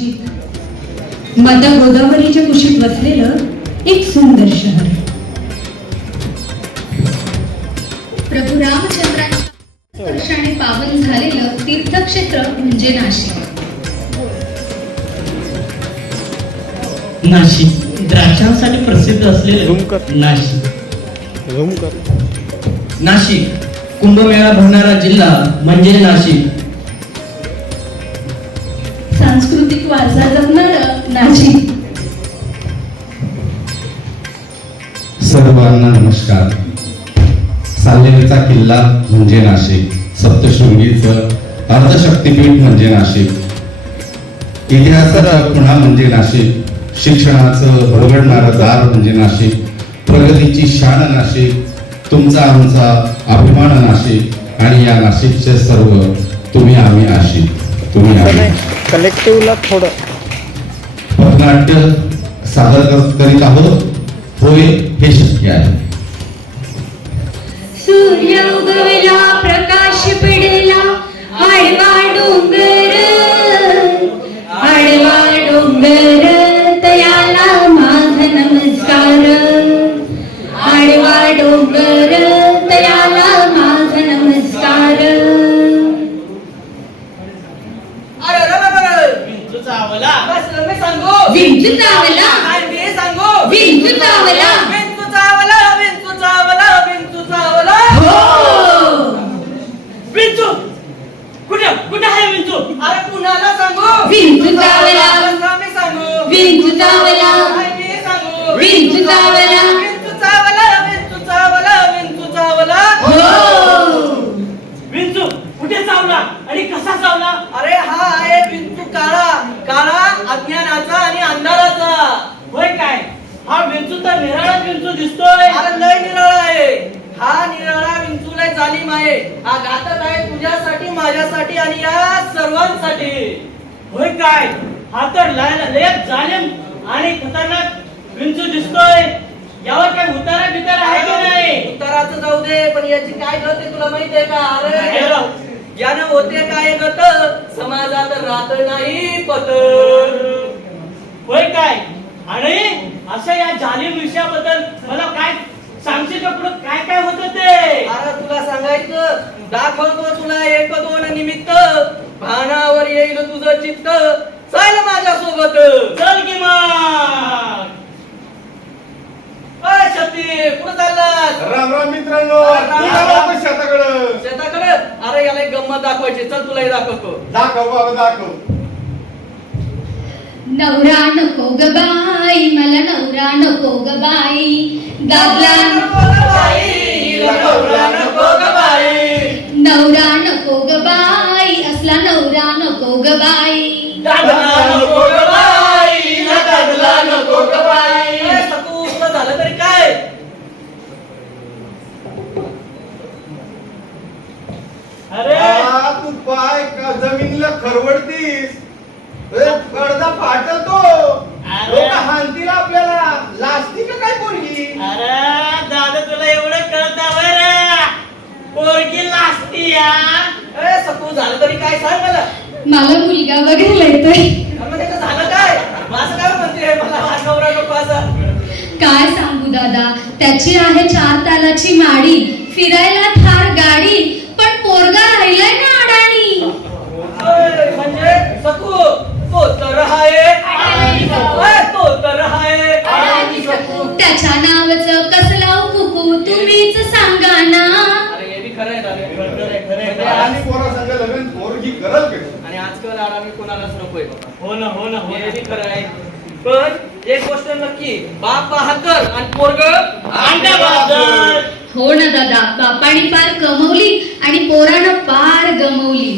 नाशिक माता गोदावरीच्या कुशीत वसलेलं एक सुंदर शहर. प्रभू रामचंद्रांच्या पावन झालेलं तीर्थक्षेत्र म्हणजे नाशिक. नाशिक द्राक्षांसाठी प्रसिद्ध असलेले. नाशिक. नाशिक कुंभमेळा भरणारा जिल्हा म्हणजे नाशिक. वारसा जपणारं नाशिक सर्वांना नमस्कार. सालेरचा किल्ला म्हणजे नाशिक. सप्तशृंगीचं अर्धशक्तीपीठ म्हणजे नाशिक. इतिहासाचा पुन्हा म्हणजे नाशिक. शिक्षणाचं भरगडणारं दार म्हणजे नाशिक. प्रगतीची शान नाशिक. तुमचा आमचा अभिमान नाशिक. आणि या नाशिकचे सर्व तुम्ही आम्ही आशिक. तुम्ही कलेक्टिव्हला थोडं. पथनाट्य सादर कर- करीत आहोत. होय हे शक्य आहे. सूर्य उगवला प्रकाश पडला. आडवा डोंगर आडवा डोंगर. विंचू चावला. काय मी सांगू? विंचू चावला. विंचू चावला विंचू चावला विंचू चावला हो. विंचू कुठे? कुठे आहे विंचू अरे कुणाला सांगू? विंचू चावला. बस मी सांगू? विंचू चावला. काय मी सांगू? विंचू चावला. विंचू चावला विंचू चावला विंचू चावला हो. विंचू कुठे चावला? आणि कसा चावला? अरे हा आहे विंचू काळा काळा अज्ञानाचा आणि अंधाराचा होय काय हा विंचू तर निराळा विंचू दिसतोय. अरे लय निराळा आहे. हा निराळा विंचू लय जालिम आहे. हा घातक आहे तुझ्यासाठी माझ्यासाठी आणि या सर्वांसाठी. होय काय? हा तर लाय- लय जालिम आणि खतरनाक विंचू दिसतोय. यावर काय उतारा बितारा आहे की नाही? उत्तराचं जाऊ दे पण याची काय आहे तुला माहीत आहे का? अरे? यानं होते काय गत? समाजात राहत नाही पत होय काय? आणि अशा या जालिम विषयाबद्दल मला काय सांगशील का पुढं काय काय होत ते? अरे तुला सांगायचं दाखवतो तुला एक दोन निमित्त. भानावर येईल तुझं चित्त. चाल माझ्या सोबत चल की मग. शक्ती कुठं चाललास? राम राम मित्रांनो राम राम. शेताकडं? शेताकडे? अरे याला एक गंमत दाखवायची. चल तुलाही दाखवतो. दाखव बाबा दाखव. नवरा नको ग बाई मला नवरा नको ग बाई. दाबला नवरा नको ग बाई असला नवरा नको ग बाई झालं तरी काय अरे आ, तू पाय का जमिनीला खरवडतीस ए, पडदा फाटल तो अरे. लोक हानतील आपल्याला लाजती का काय पोरगी अरे दादा तुला एवढं कळत रे पोरगी लाजती या ए, सकू झालं तरी काय सांग मला मला मुलगा बघायला येतोय अरे मग त्याचं झालं काय माझं काय म्हणते मला हा नवरा नको असा काय सांगू दादा त्याची आहे चार तालाची माडी. फिरायला थार गाडी पण पोरगा राहिलाय ना अडाणी. म्हणजे सकू तो तर आहे. ओय, तो तर आहे. त्याच्या नावाचं कसला कुकू तुम्हीच सांगा ना. अरे हे बी खरं आहे दादा. खरं आहे, खरं आहे, खरं आहे. आणि आजकाल आरामी कोणालाच नकोय बाबा. हो ना हो ना हो हे खरं आहे. पण एक गोष्ट नक्की बाप बहात्तर आणि पोरग अंडा बहादर. हो ना दादा बापाने पार कमवली आणि पोरानं पार गमवली.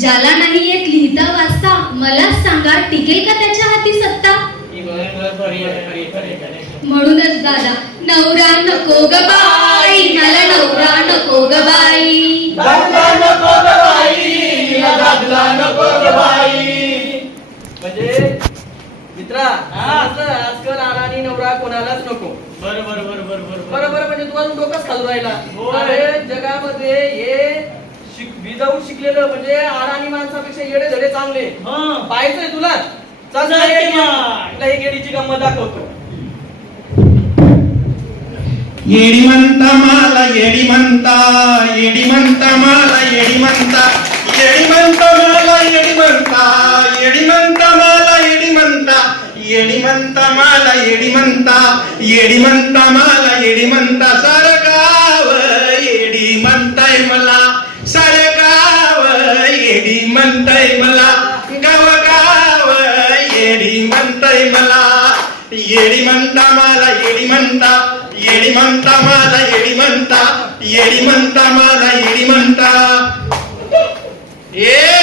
ज्याला नाही येत लिहिता वाचता मला सांगा टिकेल का त्याच्या हाती सत्ता? म्हणूनच दादा नवरा नको ग बाई मला नवरा नको ग बाई. म्हणजे मित्रा हा. आजकाल आराणी नवरा कोणालाच नको. बरं बरं बरं बरं बरं बरोबर म्हणजे तू अजून डोकंच खालू राहिला. अरे जगामध्ये हे शिक विदाऊट शिकलेलं म्हणजे आराणी माणसापेक्षा येडे धडे चांगले. हं. पाहायचंय तुला? चल गंमत दाखवतो. येडी म्हणता मला येडी म्हणता येडी म्हणता मला येडी म्हणता. येडी म्हणता मला येडी म्हणता येडी म्हणता मला येडी म्हणता. येडी म्हणता मला येडी म्हणता येडी म्हणता मला येडी म्हणता सार गाव येडी म्हणताय मला सार गाव येडी म्हणताय मला गाव गाव येडी म्हणताय मला येडी म्हणता मला येडी म्हणता येडी म्हणता मला येडी म्हणता येडी म्हणता मला येडी म्हणता ए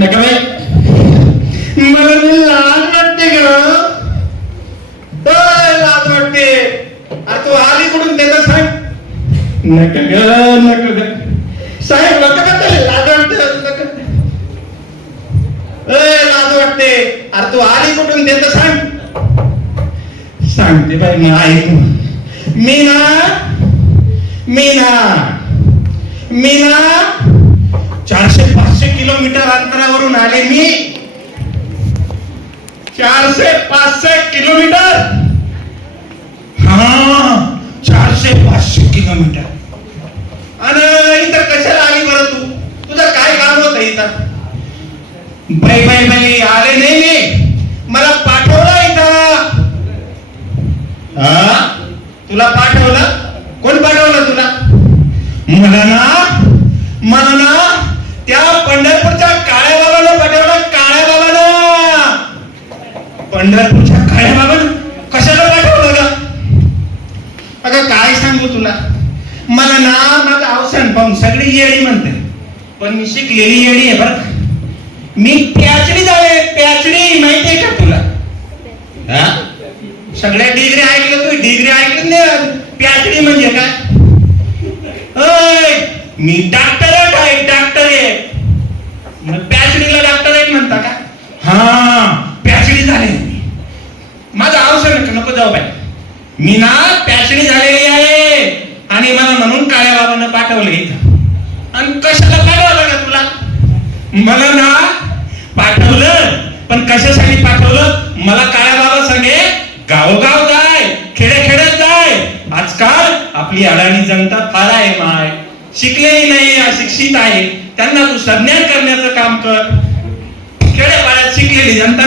नका बाई मला ती लाज वाटते ग लाज वाटते अरे तू आली कुठून ते तर सांग नका ग नका ग साहेब नका का ते लाज वाटते ए लाज वाटते अरे तू आली कुठून ते तर सांग सांगते बाई मी ऐक मी ना मी ना मी ना चारशे किलोमीटर अंतरावरून आले मी. चारशे पाचशे किलोमीटर. हा चारशे पाचशे किलोमीटर. आणि इथं कशाला आली बरं तू? तुझं काय काम होत इथं? बाई बाई बाई आले नाही मी. मला पाठवलं इथं. हा? तुला पाठवलं? कोण पाठवलं तुला? मला ना मला ना पंढरपूरच्या काळ्या बाबानं पाठवलं काळ्या बाबानं. पंढरपूरच्या काळ्या बाबानं कशाला पाठवलं ग? अगं काय सांगू तुला? मला ना माझं अवसान पाहून सगळी येडी म्हणते. पण मी शिकलेली येडी आहे बरं मी प्याचडी झाले प्याचडी माहितीये का तुला? हा? सगळ्या डिग्री ऐकलं तू डिग्री ऐकलं नाही प्याचडी म्हणजे काय? मी डॉक्टर आहे डॉक्टर आहे मग प्याचडीला डॉक्टर आहे म्हणता का हा प्याचडी झाले. माझं अवसर नका नको जाऊ बाई. मी ना प्याचडी झालेली आहे. आणि मला म्हणून काळ्या बाबांना पाठवलं इथं. आणि कशाला पाठवलं ना तुला? मला ना पाठवलं पण कशासाठी पाठवलं? मला काळ्या बाबा सांगे गावोगाव जाय खेडे खेड्यात जाय. आजकाल आपली अडाणी जनता फार आहे माय. शिकलेली नाही अशिक्षित आहे. त्यांना तू संज्ञान करण्याचं काम कर. खेड्यापाड्यात जनता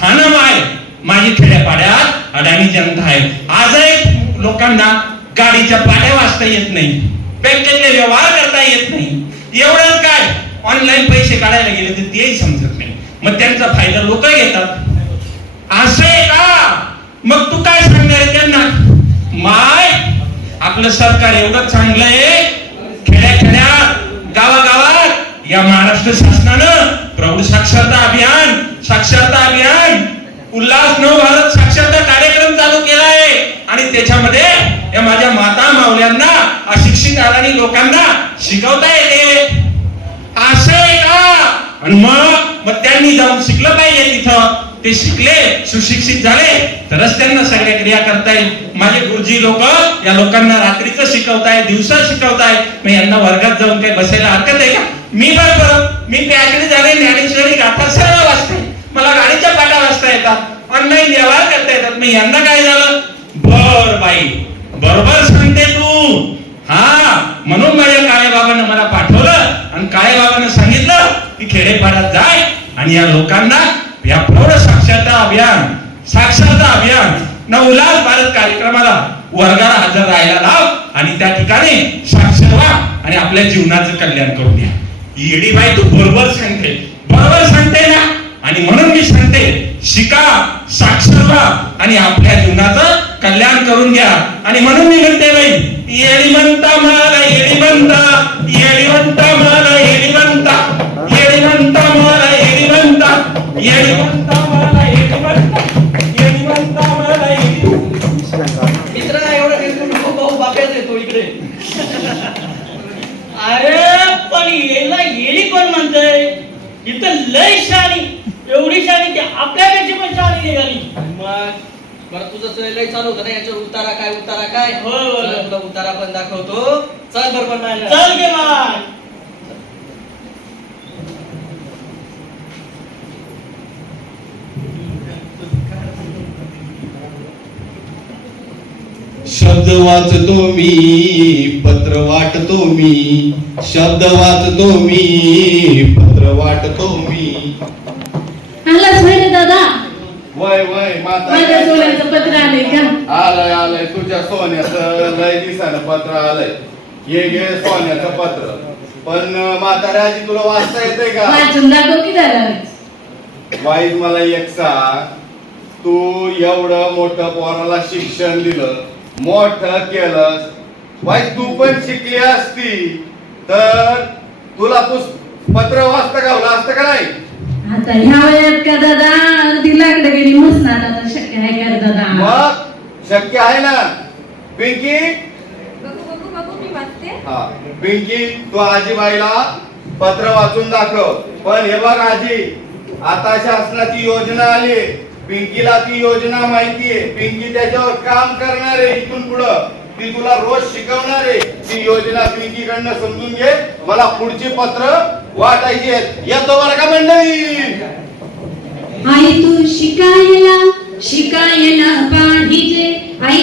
हा ना माय. माझी खेड्यापाड्यात अडाणी जनता आहे. आजही लोकांना गाडीच्या पाड्या वाचता येत नाही. बँकेतले व्यवहार करता येत नाही. एवढंच काय? ऑनलाईन पैसे काढायला गेले तर तेही समजत नाही. मग त्यांचा फायदा लोक घेतात. असं का? मग तू काय सांगणार त्यांना? माय आपलं सरकार एवढं चांगलं आहे. खेड्या खेड्यात गावागावात या महाराष्ट्र शासनानं प्रौढ साक्षरता अभियान साक्षरता अभियान. उल्हास नव भारत साक्षरता कार्यक्रम चालू केला आहे आणि त्याच्यामध्ये या माझ्या माता मावल्यांना अशिक्षित अडाणी लोकांना शिकवता येते. असं का? आणि मग मग त्यांनी जाऊन शिकलं पाहिजे तिथं. ते शिकले सुशिक्षित झाले तरच त्यांना सगळ्या क्रिया करता येईल. माझे गुरुजी लोक या लोकांना रात्रीचं शिकवताय दिवसा शिकवताय. मग यांना वर्गात जाऊन काही बसायला हरकत आहे का? मी काय करत मी त्याकडे झाले ज्ञानेश्वरी गाथा सर्व वाचते. मला गाडीच्या पाटा वाचता येतात ऑनलाईन व्यवहार करता येतात. मग यांना काय झालं? बर बाई बरोबर सांगते तू. हा म्हणून माझ्या काळे बाबांना मला पाठवलं आणि काळे बाबांना सांगितलं की खेडेपाड्यात जाय आणि या लोकांना या प्रौढ साक्षरता अभियान साक्षरता अभियान नवलाल भारत कार्यक्रमाला वर्गाला हजर राहायला लाव आणि त्या ठिकाणी साक्षर व्हा आणि आपल्या जीवनाचं कल्याण करून द्या येडी बाई तू बरोबर सांगते. बरोबर सांगते ना? आणि म्हणून मी सांगते शिका साक्षर व्हा आणि आपल्या जीवनाचं कल्याण करून घ्या. आणि म्हणून मी म्हणते बाई येळी म्हणता मला येळी म्हणता येळी म्हणता मला येळी म्हणता येळी म्हणता मला येळी म्हणता येळी म्हणता अरे पण येला येडी कोण म्हणतंय? इथं लय शाणी एवढी शाणी ती आपल्यापेक्षा पण शाणी निघाली. मग? बरं तुझं सगळं लय चालू होतं ना? याच्यावर उतारा काय उतारा काय? हो. चला तुला उतारा पण दाखवतो. चल बरोबर चल गे माय. शब्द वाचतो मी पत्र वाटतो मी शब्द वाचतो मी पत्र वाटतो मी. आलाच होय रे दादा? वय वय माझ्या सोन्याचं पत्र आलंय का? आलंय आलंय तुझ्या सोन्याचं लय दिसानं पत्र आलंय. हे घे सोन्याचं पत्र. पण म्हाताऱ्याची तुला वाचता येते का? वाचून दाखव की दादा. वाईज मला एक सांग. तू एवढं मोठं पोराला शिक्षण दिलं मोठं केलंस. वाईज तू पण शिकली असती तर तुला पुस पत्र वाचता गावलं असतं का नाही? आता ह्या वयात का दादा? अर्धी गेली शक्य आहे का दादा? मग? शक्य आहे ना? पिंकी? बघू बघू बघू मी वाचते. हा. पिंकी तू आजीबाईला पत्र वाचून दाखव. पण हे बघ आजी आता शासनाची योजना आली. पिंकीला ती योजना माहितीये. पिंकी त्याच्यावर काम करणार आहे इथून पुढं. ती तुला रोज शिकवणार. आहे ती योजना पिंकी कडनं समजून घे. मला पुढची पत्र वाटायची आहेत. येतो बरं का मंडळी? आई तू शिकायला शिकायला पाहिजे. आई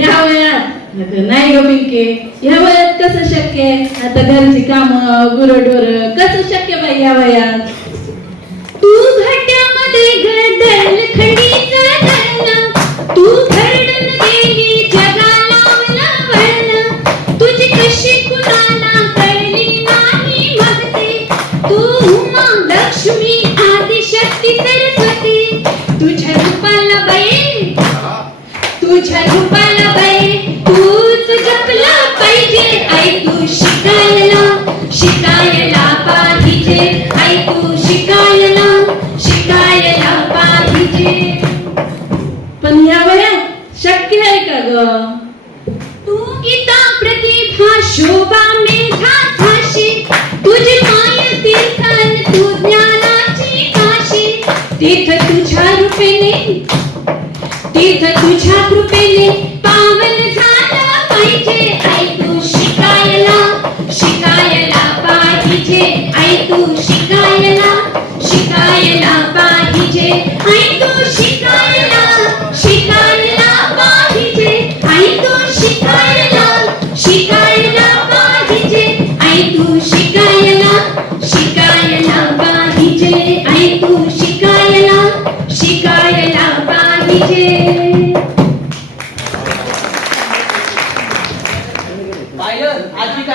ह्या वयात नाही ग पिंके. ह्या वयात कसं शक्य आहे? आता घरची काम गुरडोर कसं शक्य बाई ह्या वयात? तू घट्यामध्ये घडल खडीचं तू जगाला वळण तुझी कशी कुणाला कळली नाही मगते. तू उमा लक्ष्मी आदिशक्ती सरस्वती. तुझ्या रूपाला बाई. तुझ्या रूपाला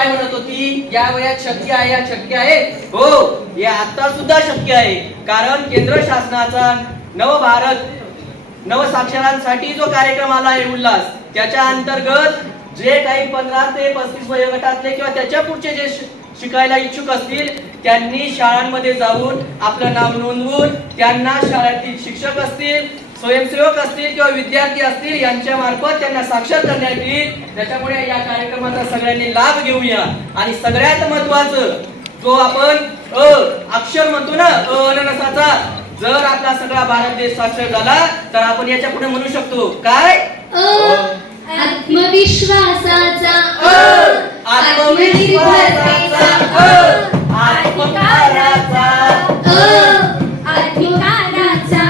काय म्हणत होती? या वयात शक्य आहे या शक्य आहे. हो हे आता सुद्धा शक्य आहे. कारण केंद्र शासनाचा नवभारत नवसाक्षरांसाठी जो कार्यक्रम आला आहे उल्हास त्याच्या अंतर्गत जे काही पंधरा ते पस्तीस वयोगटातले किंवा त्याच्या पुढचे जे शिकायला इच्छुक असतील त्यांनी शाळांमध्ये जाऊन आपलं नाव नोंदवून त्यांना शाळेतील शिक्षक असतील स्वयंसेवक असतील किंवा विद्यार्थी असतील यांच्या मार्फत त्यांना साक्षर करण्यात येईल. त्याच्यामुळे या कार्यक्रमाचा सगळ्यांनी लाभ घेऊया. आणि सगळ्यात महत्वाचं जो आपण अ अक्षर म्हणतो ना अ अननसाचा जर आपला सगळा भारत देश साक्षर झाला तर आपण याच्यापुढे म्हणू शकतो. काय? आत्मविश्वासाचा आत्मविश्वासाचा आत्मकाराचा